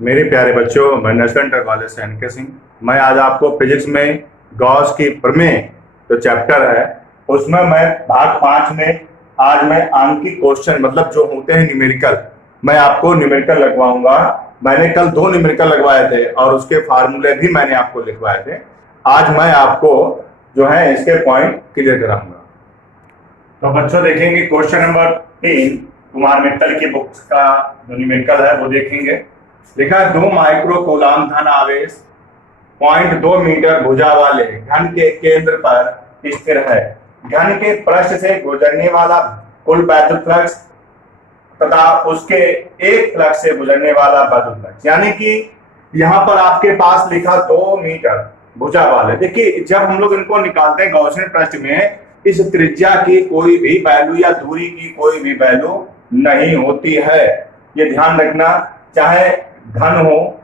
मेरे प्यारे बच्चों, मैं नेशनल इंटर कॉलेज से एनके सिंह। मैं आज आपको फिजिक्स में गॉस की प्रमेय जो चैप्टर है उसमें मैं भाग 5 में आज मैं आंकिक क्वेश्चन मतलब जो होते हैं न्यूमेरिकल, मैं आपको न्यूमेरिकल लगवाऊंगा। मैंने कल 2 न्यूमेरिकल लगवाए थे और उसके फार्मूले भी मैंने आपको लिखवाए थे। आज मैं आपको जो है इसके पॉइंट क्लियर कराऊंगा। तो बच्चों देखेंगे क्वेश्चन नंबर 3 कुमार मित्तल की बुक्स का जो न्यूमेरिकल है वो देखेंगे। लिखा है 2 माइक्रो कूलाम धन आवेश 0.2 मीटर भुजा वाले घन के केंद्र पर स्थिर है। घन के पृष्ठ से गुजरने वाला कुल वैद्युत फ्लक्स तथा उसके एक फ्लक्स से गुजरने वाला वैद्युत फ्लक्स, यानी कि यहां पर आपके पास लिखा 2 मीटर भुजा वाले। देखिए जब हम लोग इनको निकालते हैं गॉसियन पृष्ठ में, इस त्रिज्या की कोई भी वैल्यू या दूरी की कोई भी वैल्यू नहीं होती है। ये ध्यान रखना, चाहे घन हो,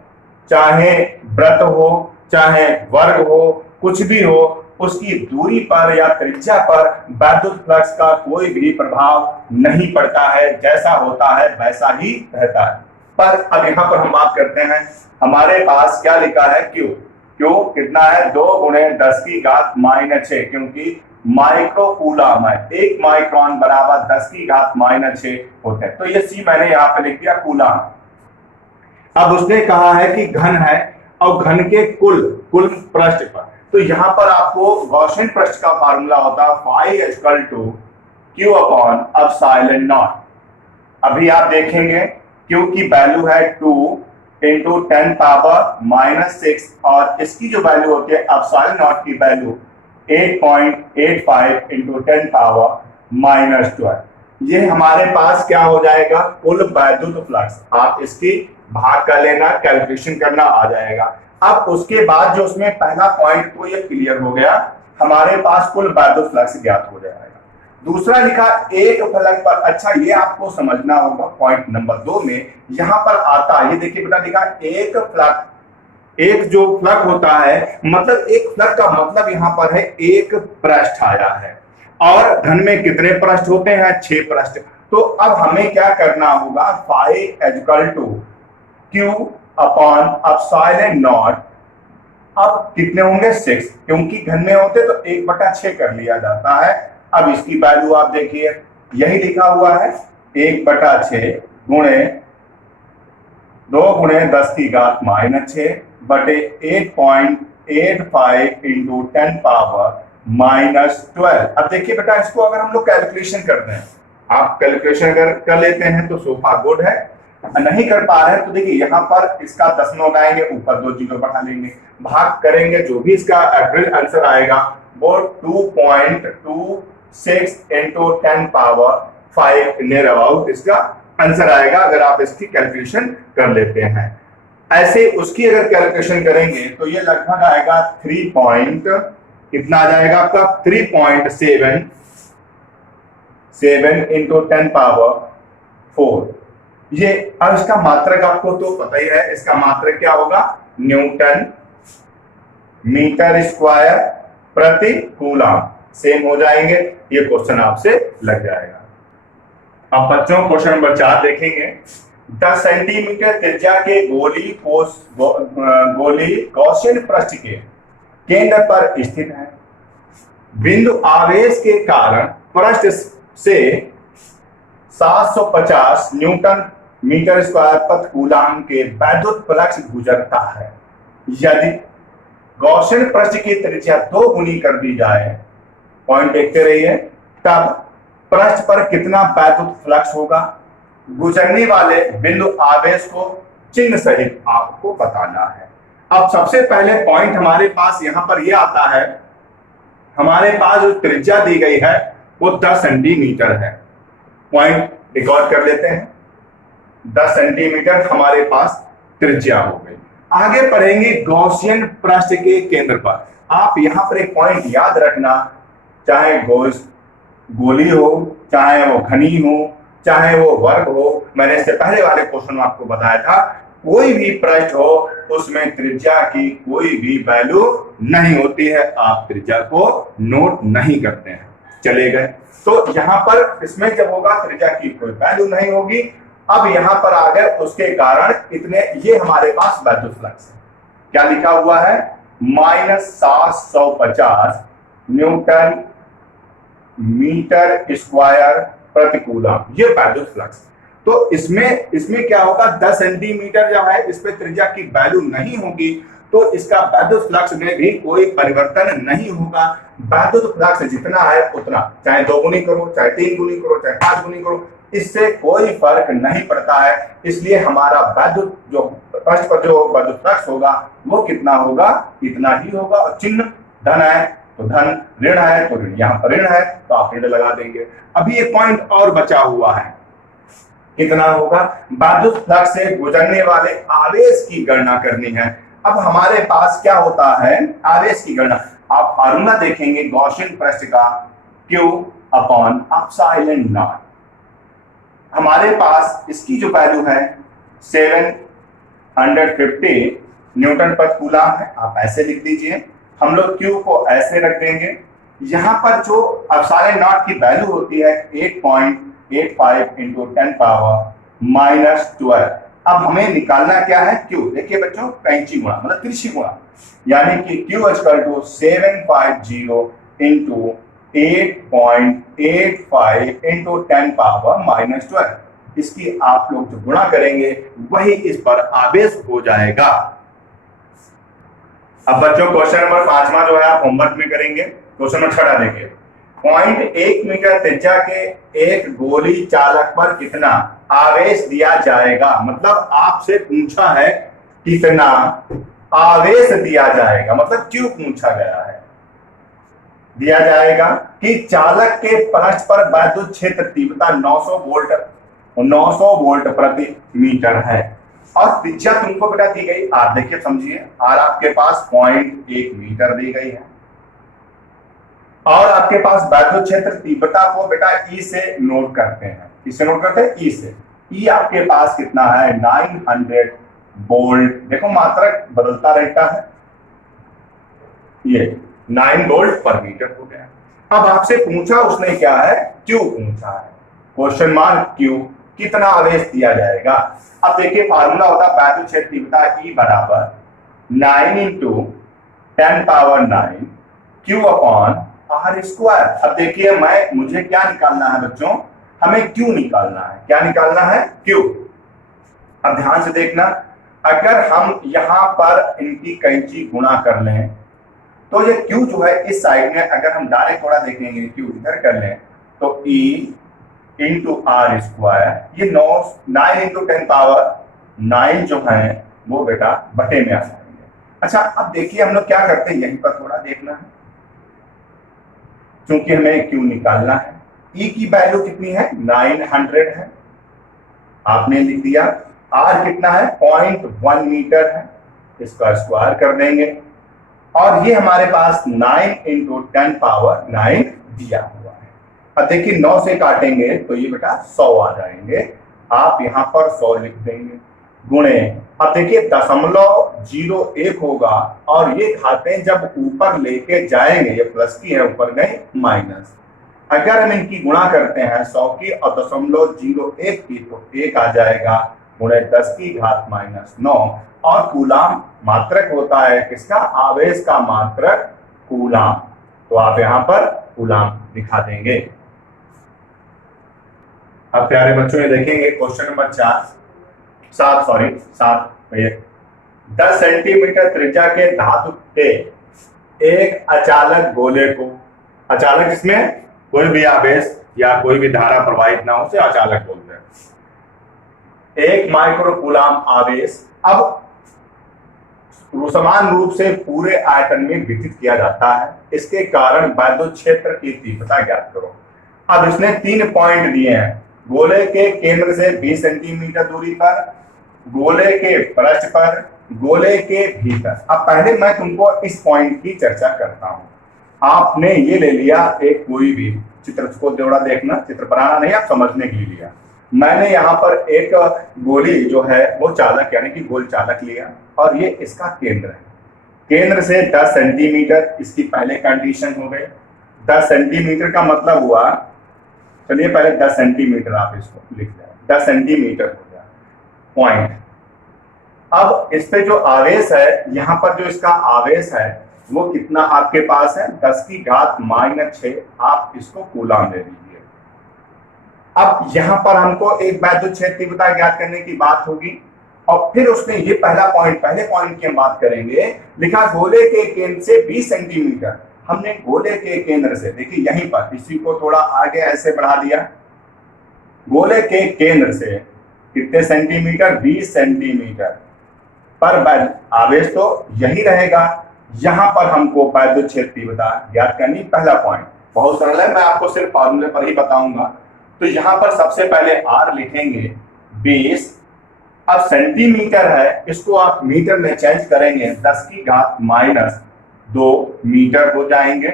चाहे वृत्त हो, चाहे वर्ग हो, कुछ भी हो, उसकी दूरी पर या त्रिज्या पर वैद्युत फ्लक्स का कोई भी प्रभाव नहीं पड़ता है। जैसा होता है वैसा ही रहता है। पर अब यहाँ पर हम बात करते हैं, हमारे पास क्या लिखा है क्यू। क्यू कितना है? 2 × 10⁻⁻⁶, क्योंकि माइक्रो कूलम है। 1 माइक्रोन बराबर 10⁻⁻⁶ होते हैं। तो ये सी मैंने यहाँ पे लिख दिया कूलम। अब उसने कहा है कि घन है और घन के कुल पृष्ठ पर, तो यहां पर आपको गॉसियन पृष्ठ का फार्मूला होता है phi = Q/ε0। अभी आप देखेंगे Q की वैल्यू है 2 × 10⁻⁻⁶ और इसकी जो वैल्यू होती है ε0 की वैल्यू 8.85 × 10⁻⁻12। ये हमारे पास क्या हो जाएगा? कुल वैद्युत फ्लक्स। आप इसकी भाग कर लेना, कैलकुलेशन करना आ जाएगा। अब उसके बाद जो उसमें पहला पॉइंट तो ये क्लियर हो गया, हमारे पास कुल वैद्युत फ्लक्स ज्ञात हो जाएगा। दूसरा लिखा एक फलक पर। अच्छा, ये आपको समझना होगा पॉइंट नंबर 2 में यहां पर आता है। ये देखिए बेटा, लिखा एक फ्लक, एक जो फ्लक होता है मतलब एक फ्लक का मतलब यहां पर है एक पृष्ठ आया है। और घन में कितने पृष्ठ होते हैं? 6 पृष्ठ। तो अब हमें क्या करना होगा? phi = Q/ε0। अब कितने होंगे? 6, क्योंकि घन में होते तो 1/6 कर लिया जाता है। अब इसकी वैल्यू आप देखिए, यही लिखा हुआ है 1/6 गुणे 2 × 10⁻⁻⁶ बटे 8.85 × 10⁻⁻12। अब देखिए बेटा, इसको अगर हम लोग कैलकुलेशन करते हैं, आप कैलकुलेशन अगर कर लेते हैं तो सोफा गुड है, नहीं कर पा रहे हैं तो देखिए यहाँ पर इसका दशमलव लाएंगे, ऊपर 2 जीरो बढ़ा लेंगे, भाग करेंगे, जो भी इसका एवरेज आंसर आएगा वो 2.26 × 10⁻5 नियर अबाउट इसका आंसर आएगा, अगर आप इसकी कैलकुलेशन कर लेते हैं। ऐसे उसकी अगर कैलकुलेशन करेंगे तो ये लगभग आएगा 3 पॉइंट, कितना आ जाएगा आपका? 3.77 × 10⁻4। ये अब इसका मात्रक आपको तो पता ही है, इसका मात्रक क्या होगा? न्यूटन मीटर स्क्वायर प्रति कूलम। सेम हो जाएंगे, ये क्वेश्चन आपसे लग जाएगा। अब बच्चों क्वेश्चन नंबर 4 देखेंगे। 10 सेंटीमीटर त्रिज्या के गोली गॉसियन पृष्ठ के केंद्र पर स्थित है। बिंदु आवेश के कारण पृष्ठ से 750 न्यूटन मीटर स्क्वायर प्रति कूलम के वैद्युत फ्लक्स गुजरता है। यदि गॉसियन पृष्ठ की त्रिज्या 2 गुनी कर दी जाए, पॉइंट देखते रहिए, तब पृष्ठ पर कितना वैद्युत फ्लक्स होगा? गुजरने वाले बिंदु आवेश को चिन्ह सहित आपको बताना है। अब सबसे पहले पॉइंट हमारे पास यहां पर यह आता है, हमारे पास जो त्रिज्या दी गई है वो 10 सेंटीमीटर है। पॉइंट रिकॉर्ड कर लेते हैं, 10 सेंटीमीटर हमारे पास त्रिज्या हो गई। आगे पढ़ेंगे गॉसियन पृष्ठ के केंद्र पर। आप यहां पर एक पॉइंट याद रखना, चाहे गोली हो, चाहे वो घनी हो, चाहे वो वर्ग हो, मैंने इससे पहले वाले क्वेश्चन में आपको बताया था, कोई भी पृष्ठ हो उसमें त्रिज्या की कोई भी वैल्यू नहीं होती है। आप त्रिज्या को नोट नहीं करते हैं, चले गए। तो यहां पर इसमें जब होगा त्रिज्या की कोई वैल्यू नहीं होगी, अब यहां पर आ गए, उसके कारण इतने, ये हमारे पास विद्युत फ्लक्स है। क्या लिखा हुआ है? -750 न्यूटन मीटर स्क्वायर प्रति कूलम, ये विद्युत फ्लक्स। तो इसमें क्या होगा, 10 सेंटीमीटर जो है इस पे त्रिज्या की वैल्यू नहीं होगी, तो इसका विद्युत फ्लक्स में भी कोई परिवर्तन नहीं होगा। विद्युत फ्लक्स जितना है उतना, चाहे 2 गुनी करो, चाहे 3 गुनी करो, चाहे 5 गुनी करो, इससे कोई फर्क नहीं पड़ता है। इसलिए हमारा विद्युत जो पृष्ठ पर जो विद्युत फ्लक्स होगा वो कितना होगा, इतना ही होगा। और चिन्ह धन है तो धन, ऋण है तो ऋण, यहाँ पर ऋण है तो आप ऋण लगा देंगे। अभी एक पॉइंट और बचा हुआ है, कितना होगा, विद्युत फ्लक्स से गुजरने वाले आवेश की गणना करनी है। अब हमारे पास क्या होता है, आवेश की गणना, आप फार्मूला देखेंगे गॉसियन पृष्ठ का, Q अपॉन एप्सिलॉन नॉट। हमारे पास इसकी जो वैल्यू है 750 न्यूटन पर कूलम है, आप ऐसे लिख दीजिए। हम लोग Q को ऐसे रख देंगे। यहां पर जो एप्सिलॉन नॉट की वैल्यू होती है 8.85 इंटू 10 पावर -12। अब हमें निकालना क्या है, Q। देखिए बच्चों, कैंची गुणा मतलब तिरछी गुणा, यानी कि Q equal to 750 into 8.85 into 10 power -12। इसकी आप लोग जो गुणा करेंगे वही इस पर आवेश हो जाएगा। अब बच्चों क्वेश्चन नंबर 5वां जो है आप होमवर्क में करेंगे। क्वेश्चन नंबर 6 देखिए, 0.1 मीटर त्रिज्या के एक गोली चालक पर कितना आवेश दिया जाएगा। मतलब आपसे पूछा है कितना आवेश दिया जाएगा, मतलब क्यों पूछा गया है। दिया जाएगा कि चालक के पृष्ठ पर विद्युत क्षेत्र तीव्रता 900 वोल्ट प्रति मीटर है और त्रिज्या तुमको बेटा दी गई, आप देखिए समझिए, और आपके पास 0.1 मीटर दी गई है और आपके पास विद्युत क्षेत्र तीव्रता को बेटा ई से नोट करते हैं। किससे नोट करते हैं? ई से। ई आपके पास कितना है, 900 वोल्ट। देखो मात्रक बदलता रहता है, ये 9 वोल्ट पर मीटर हो गया। अब आपसे पूछा उसने क्या है, क्यों पूछा है, क्वेश्चन मार्क क्यों, कितना आवेश दिया जाएगा। अब देखिए फार्मूला होता है विद्युत क्षेत्र तीव्रता ई बराबर 9 into 10 power 9 Q upon R square. अब देखिए मुझे क्या निकालना है बच्चों, हमें क्यू निकालना है। क्या निकालना है? क्यू। अब ध्यान से देखना, अगर हम यहां पर इनकी कैंची गुणा कर लें तो ये क्यू जो है इस साइड में, अगर हम डायरेक्ट थोड़ा देखेंगे क्यू इधर कर लें तो ई इंटू आर स्क्वायर, ये 9 इंटू 10 पावर 9 जो है वो बेटा बटे में आ जाएंगे। अच्छा अब देखिए हम लोग क्या करते हैं, यहीं पर थोड़ा देखना है, क्योंकि हमें क्यू निकालना है। ई की वैल्यू कितनी है, 900 है, आपने लिख दिया। आर कितना है, 0.1 मीटर है, इसका स्क्वायर कर देंगे और ये हमारे पास 9 इंटू 10 पावर 9 दिया हुआ है। अब देखिए 9 से काटेंगे तो ये बेटा 100 आ जाएंगे, आप यहां पर 100 लिख देंगे गुणे। अब देखिए 0.01 होगा और ये घातें जब ऊपर लेके जाएंगे, ये प्लस की है ऊपर गए माइनस, अगर हम इनकी गुणा करते हैं 100 की और 0.01 की तो 1 आ जाएगा गुणे 10 की घात -9। और कूलाम मात्रक होता है किसका, आवेश का मात्रक कूलाम, तो आप यहां पर कूलाम दिखा देंगे। अब प्यारे बच्चों ये देखेंगे क्वेश्चन नंबर 7 10 सेंटीमीटर त्रिज्या के धातु के एक अचालक गोले को, अचालक जिसमें कोई भी आवेश या कोई भी धारा प्रवाहित ना हो उसे अचालक बोलते हैं, 1 माइक्रो कूलाम आवेश अब समान रूप से पूरे आयतन में वितरित किया जाता है। इसके कारण विद्युत क्षेत्र की तीव्रता ज्ञात करो। अब इसने 3 पॉइंट दिए हैं, गोले के केंद्र से 20 सेंटीमीटर दूरी पर, गोले के पृष्ठ पर, गोले के भीतर। अब पहले मैं तुमको इस पॉइंट की चर्चा करता हूं। आपने ये ले लिया एक कोई भी चित्र को थोड़ा देखना, चित्र बनाना नहीं, आप समझने के लिए लिया। मैंने यहाँ पर एक गोली जो है वो चालक यानी कि गोल चालक लिया और ये इसका केंद्र है, केंद्र से 10 सेंटीमीटर, इसकी पहले कंडीशन हो गई। 10 सेंटीमीटर का मतलब हुआ, चलिए पहले 10 सेंटीमीटर आप इसको लिख लें, 10 सेंटीमीटर पॉइंट। अब इस पे जो आवेश है, यहां पर जो इसका आवेश है वो कितना आपके पास है, 10 की घात -6। आप इसको कूलम ले लीजिए। अब यहां पर हमको एक वैद्युत क्षेत्र तीव्रता ज्ञात करने की बात होगी, और फिर उसने ये पहला पॉइंट, पहले पॉइंट की हम बात करेंगे, लिखा गोले के केंद्र से 20 सेंटीमीटर। हमने गोले के केंद्र से, देखिए यहीं पर, इसी को थोड़ा आगे ऐसे बढ़ा दिया, गोले के केंद्र से कितने सेंटीमीटर, 20 सेंटीमीटर पर आवेश तो यही रहेगा। यहां पर हमको वैद्युत क्षेत्र तीव्रता ज्ञात करनी, पहला पॉइंट बहुत सरल है, मैं आपको सिर्फ फॉर्मूले पर ही बताऊंगा। तो यहां पर सबसे पहले आर लिखेंगे 20, अब सेंटीमीटर है, इसको आप मीटर में चेंज करेंगे, 10 की घात -2 मीटर हो जाएंगे।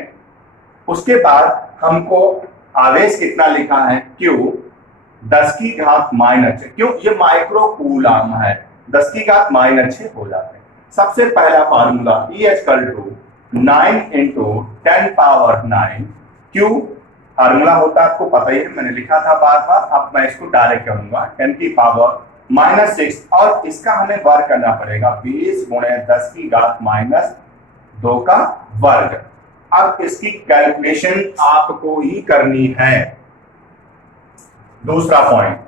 उसके बाद हमको आवेश कितना लिखा है, Q 10 की घात -6, क्यों, ये माइक्रो कूलम है, 10 की घात -6 हो जाते हैं। सबसे पहला फार्मूला E = 9 × 10⁹ Q फार्मूला होता है, आपको पता ही है, मैंने लिखा था बार बार, अब मैं इसको डायरेक्ट करूंगा, 10⁻⁻6, और इसका हमें वर्ग करना पड़ेगा, 20 × 10 की घात -2 का वर्ग। अब इसकी कैलकुलेशन आपको ही करनी है। दूसरा पॉइंट,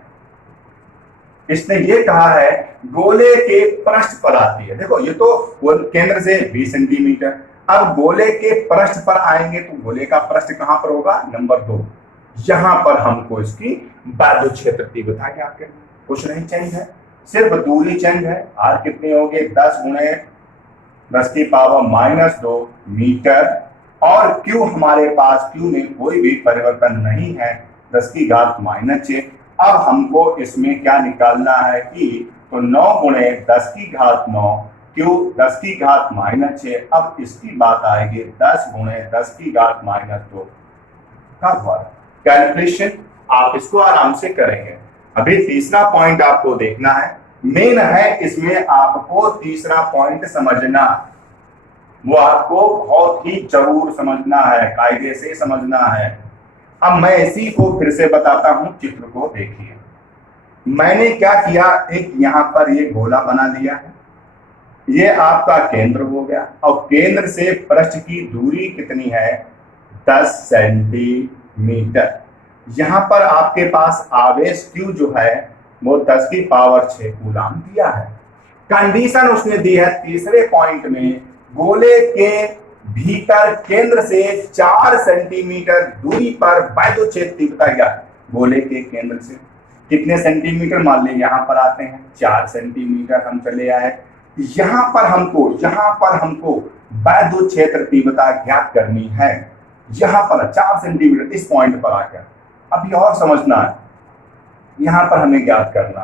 इसने ये कहा है गोले के पृष्ठ पर आती है, देखो ये तो केंद्र से 20 सेंटीमीटर, अब गोले के पृष्ठ पर आएंगे तो गोले का पृष्ठ कहां पर होगा, नंबर 2, यहां पर हमको इसकी वैद्युत क्षेत्र तीव्रता क्या करनी, कुछ नहीं चेंज है, सिर्फ दूरी चेंज है। आर कितने हो गए, 10 × 10⁻⁻2 मीटर, और क्यू हमारे पास, क्यू में कोई भी परिवर्तन नहीं है, 10 की घात -6। अब हमको इसमें क्या निकालना है कि, तो 9 × 10 की घात 9, क्यू 10 की घात -6। अब इसकी बात आएगी 10 × 10 की घात -2 का वर्ग। कैलकुलेशन आप इसको आराम से करेंगे। अभी तीसरा पॉइंट आपको देखना है, मेन है इसमें आपको तीसरा पॉइंट समझना, वो आपको बहुत ही जरूर समझना है, कायदे से समझना है। अब मैं इसी को फिर से बताता हूं, चित्र को देखिए। मैंने क्या किया, एक यहां पर ये गोला बना दिया है, ये आपका केंद्र हो गया, और केंद्र से पृष्ठ की दूरी कितनी है, 10 सेंटीमीटर। यहां पर आपके पास आवेश Q जो है वो 10 की पावर 6 कूलम दिया है। कंडीशन उसने दी है तीसरे पॉइंट में, गोले के भीतर केंद्र से 4 सेंटीमीटर दूरी पर वैद्युत क्षेत्र तीव्रता क्या है, गोले के केंद्र से कितने सेंटीमीटर, मान लें यहां पर आते हैं 4 सेंटीमीटर हम चले आए, यहां पर हमको वैद्युत क्षेत्र तीव्रता ज्ञात करनी है, यहां पर 4 सेंटीमीटर, इस पॉइंट पर आकर। अभी और समझना है, यहां पर हमें ज्ञात करना,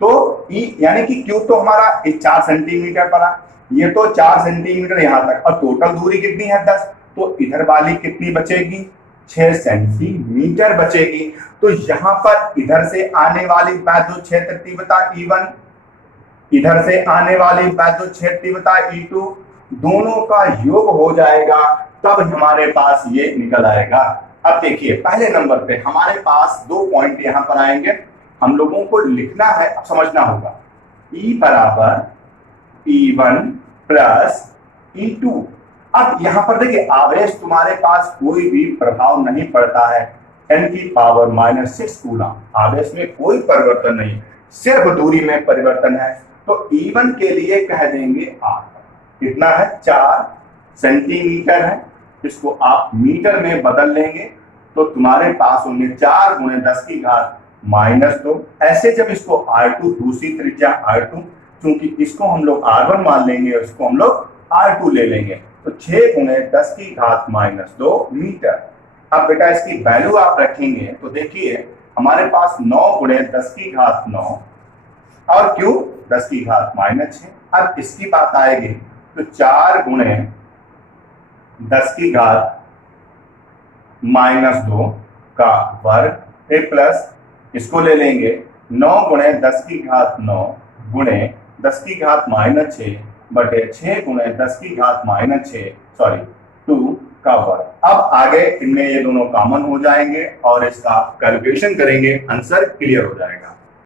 तो E यानी कि Q तो हमारा 4 सेंटीमीटर पर आ, ये तो 4 सेंटीमीटर यहां तक, और टोटल दूरी कितनी है 10, तो इधर वाली कितनी बचेगी, 6 सेंटीमीटर बचेगी। तो यहां पर इधर से आने वाली वैद्युत क्षेत्र तीव्रता E1, इधर से आने वाली वैद्युत क्षेत्र तीव्रता E2, दोनों का योग हो जाएगा, तब हमारे पास ये निकल आएगा। अब देखिए पहले नंबर पे हमारे पास 2 पॉइंट यहां पर आएंगे, हम लोगों को लिखना है, अब समझना होगा, E = E1 + E2। अब यहां पर देखिए आवेश तुम्हारे पास कोई भी प्रभाव नहीं पड़ता है, 10⁻⁻6 कूलम, आवेश में कोई परिवर्तन नहीं, सिर्फ दूरी में परिवर्तन है। तो E1 के लिए कह देंगे R, कितना है, 4 सेंटीमीटर है, इसको आप मीटर में बदल लेंगे तो तुम्हारे पास होंगे 4 × 10 की घात -2। ऐसे जब इसको R2, दूसरी त्रिज्या R2, क्योंकि इसको हम लोग R1 मान लेंगे, इसको हम लोग R2 ले लेंगे, तो 6 × 10 की घात -2 मीटर। अब बेटा इसकी वैल्यू आप रखेंगे तो देखिए हमारे पास 9 × 10 की घात 9 और Q 10 की घात -6। अब इसकी बात आएगी तो 4 × 10 की घात -2 का वर्ग, फिर प्लस इसको ले लेंगे 9 × 10 की घात 9 × 10 की घात -6 बटे 6 × 10 की घात -2 का वर्ग। अब आगे इनमें ये दोनों कॉमन हो जाएंगे और इसका कैलकुलेशन करेंगे, आंसर क्लियर हो जाएगा।